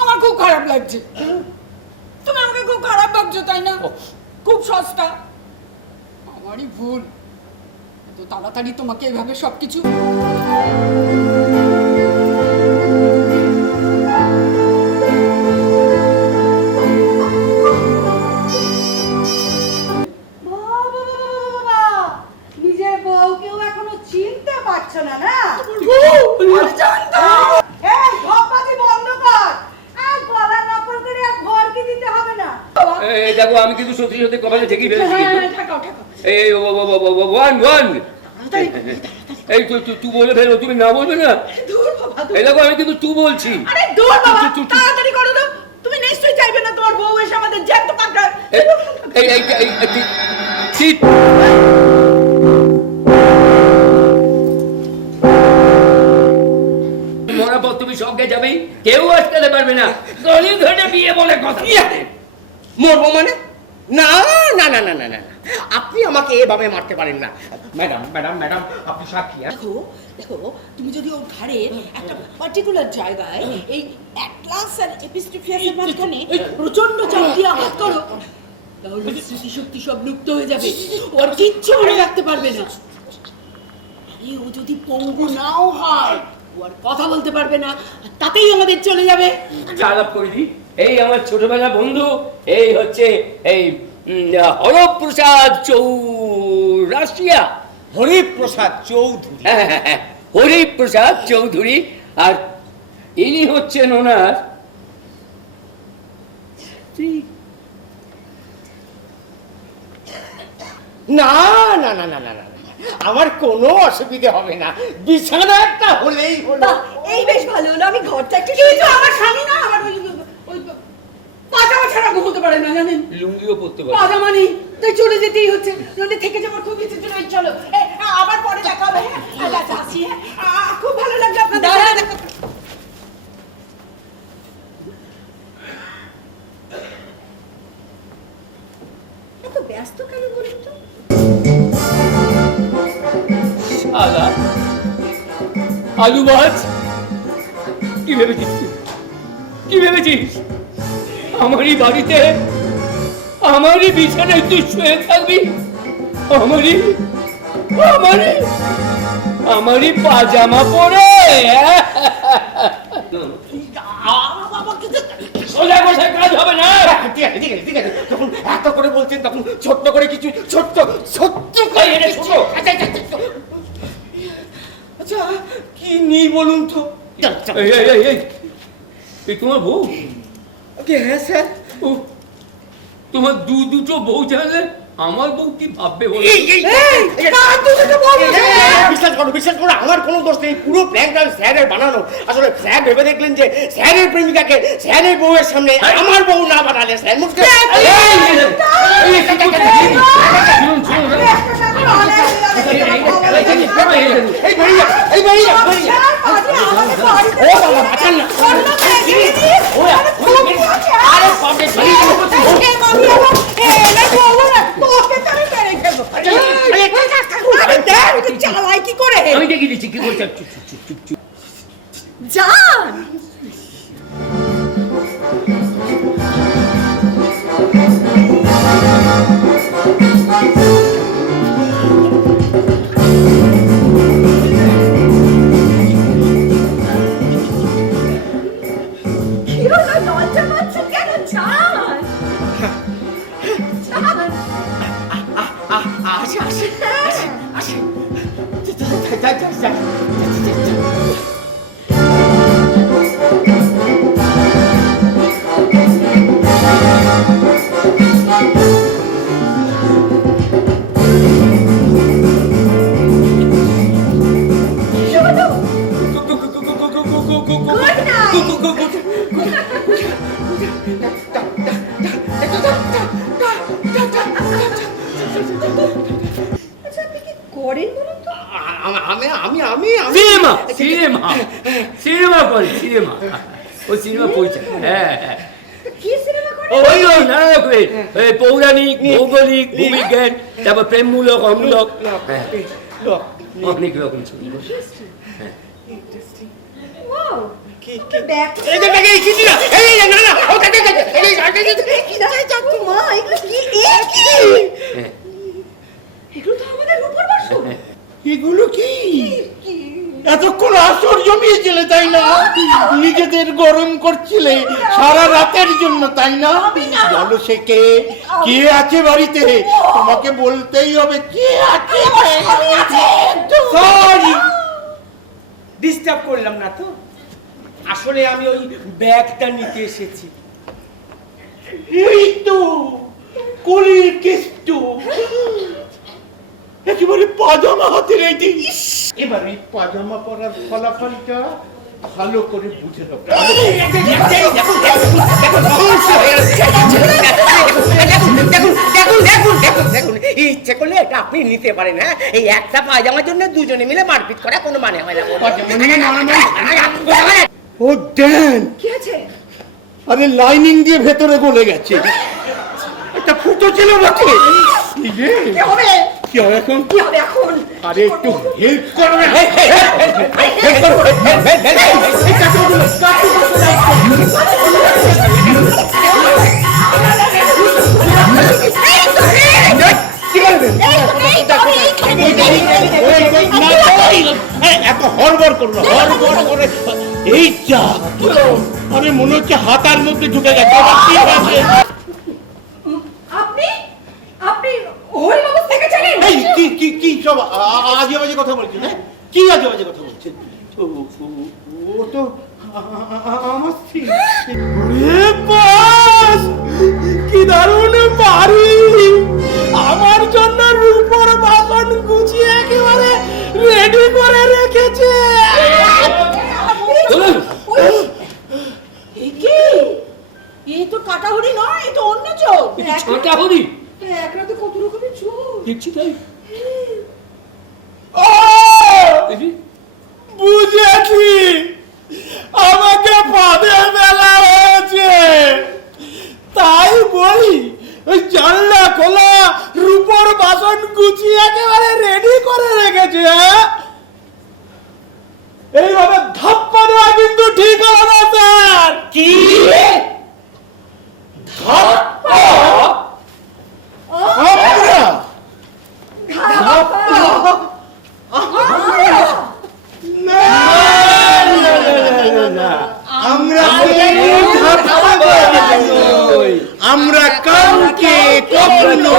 আমার খুব খারাপ লাগছে। তুমি আমাকে খুব খারাপ ভাবছো, তাই না? খুব সস্তা। আমারই ভুল, এত তাড়াতাড়ি তোমাকে এভাবে সবকিছু। নিজের বউকেও এখনো চিনতে পারছো না? না দেখো, আমি কিন্তু সত্যি সত্যি কপালে ঠেকেই ফেলেছি। এই ওয়ান ওয়ান, এই তুই বলে ফেলো, তুমি না বলবে না? এই দেখো, আমি কিন্তু তুই বলছি। তাড়াতাড়ি করো তো, তুমি নিশ্চয়ই চাইবে না তোমার বউ এসে আমাদের জ্যান্ত পাকড়ায়। মরার পর তুমি সঙ্গে যাবে, কেউ আটকাতে পারবে না। গলি ধরে বিয়ে বলে কথা। মরবো মানে? না না না না না না, আপনি আমাকে এভাবে মারতে পারেন না। ম্যাডাম ম্যাডাম ম্যাডাম, আপনি সাক্ষী। দেখো দেখো, তুমি যদি ওর ঘাড়ের একটা পার্টিকুলার জায়গায় এই অ্যাটলাস আর এপিস্ট্রোফিয়াসের মাঝখানে প্রচন্ড চাপ দিয়ে আঘাত করো, তাহলে স্মৃতিশক্তি সব লুপ্ত হয়ে যাবে, ওর কিচ্ছু মনে রাখতে পারবে না। আরে ও যদি পঙ্গু নাও হয়, ও আর কথা বলতে পারবে না, আর তাতেই আমাদের চলে যাবে। আলাপ করে দিই, এই আমার ছোটবেলা বন্ধু, এই হচ্ছে এই হরপ্রসাদ চৌরাশিয়া। হরিপ্রসাদ চৌধুরী। হরিপ্রসাদ চৌধুরী। আর ইনি হচ্ছেন ওনার না না না না না না, আমার কোনো অসুবিধে হবে না, বিছানা একটা হলেই হলো। এই বেশ ভালো হলো, আমি ঘরটা একটু কিন্তু আমার স্বামী না, আমার ওই পাজামা ছাড়া ঘুমোতে পারে না, জানেন? লুঙ্গিও পরতে পারে। পাজামা নেই, তাই চলে যেতেই হচ্ছে, নইলে থেকে যাবার খুব ইচ্ছে ছিল। চলো আবার পরে দেখা হবে। হ্যাঁ আসি। খুব ভালো লাগলো আপনাদের সাথে দেখা। এত ব্যস্ত কেন বলুন তো? শালা আলু মাছ, কি ভেবেছিস? কি ভেবেছিস আমারই বাড়িতে, আমারই বিছানায় তুই শুয়ে থাকবি? আমারই পাজামা পরে সোজা বসে কাজ হবে না। ঠিক আছে ঠিক আছে ঠিক আছে, তখন এত করে বলছেন, তখন ছোট্ট করে কিছু ছোট্ট ছোট্ট করে ছোট। আচ্ছা কি নেই বলুন তো? এই তোমার বউ? হ্যাঁ স্যার। ও, তোমার দুটো বউ জানলে আমার বউ কি ভাববে বলো? বিশ্বাস করো, আমার কোনো দোষ নেই, পুরো প্ল্যানটা স্যারের বানানো। আসলে স্যার ভেবে দেখলেন যে স্যারের প্রেমিকাকে স্যারের বউয়ের সামনে আমার বউ না বানালে স্যার মুখে। আমি দেখে দিচ্ছি কি করছে। জান সিনেমা করে, সিনেমা। ও সিনেমা পড়ছে। হ্যাঁ, ওই পৌরাণিক, ভৌগোলিক, ভূবিজ্ঞান, তারপর প্রেমমূলক, অমূলক, অনেক রকম ছবি। কি ব্যাগ এই যে ব্যাগে কিছু না এই না না ও কাটে এই কি না চাকু মা এগুলো কি এগুলো তো আমাদের রূপর বাসন। এগুলো কি এতক্ষণ আসর জমিয়েছিলে তাই না? নিজেদের গরম করছিলে সারা রাতের জন্য তাই না? বলো সে কে আছে বাড়িতে? তোমাকে বলতেই হবে কে আছে। সরি ডিস্টার্ব করলাম না তো? আসলে আমি ওই ব্যাগটা নিতে এসেছি। এই তো কলির কেষ্টু, একেবারে পাজামা হাতে রেডি। এবার এই পাজামা পরার ফলাফলটা ভালো করে বুঝে নেব। দেখুন ইচ্ছে করলে এটা আপনি নিতে পারেন। হ্যাঁ, এই একটা পায়জামার জন্য দুজনে মিলে মারপিট করা কোনো মানে হয় না। ও ড্যান, কি আছে? আরে লাইনিং দিয়ে ভেতরে গলে গেছে। একটা ফুটো ছিল বটে। কি হবে? কি হবে এখন? কি হবে এখন? আরে একটু হেল্প করবে। এত হড়বড় করলো, হড়বড় করে এই যা। আরে মনে হচ্ছে হাতার মধ্যে ঢুকে গেছে। ঠিক আছে, আপনি আপনি হরিবাবু থেকে জানেন? এই কি সব আজে বাজে কথা বলছেন? হ্যাঁ, কি আজে বাজে কথা বলছেন? ও তো আমার স্ত্রী। কি দারুণ বাড়ি! আমার জন্য রূপর বাসন গুছিয়ে একেবারে রেডি করে রেখেছে। এই তো কাটাহরি নয়, এই তো অন্য চোখ। ছোটা হরি এক রাতে কত রকমের চোখ দেখছি তাই। ও বুঝেছি, আমাকে ফাঁদে ফেলা হয়েছে। তাই বলি ওই জানলা খোলা রূপর বাসন গুছিয়ে একেবারে রেডি করে রেখেছে। এইভাবে ধাপ্পা দেওয়া কিন্তু ঠিক হবে না স্যার। কি ধাপ্পা? আমরা কাউকে কখনো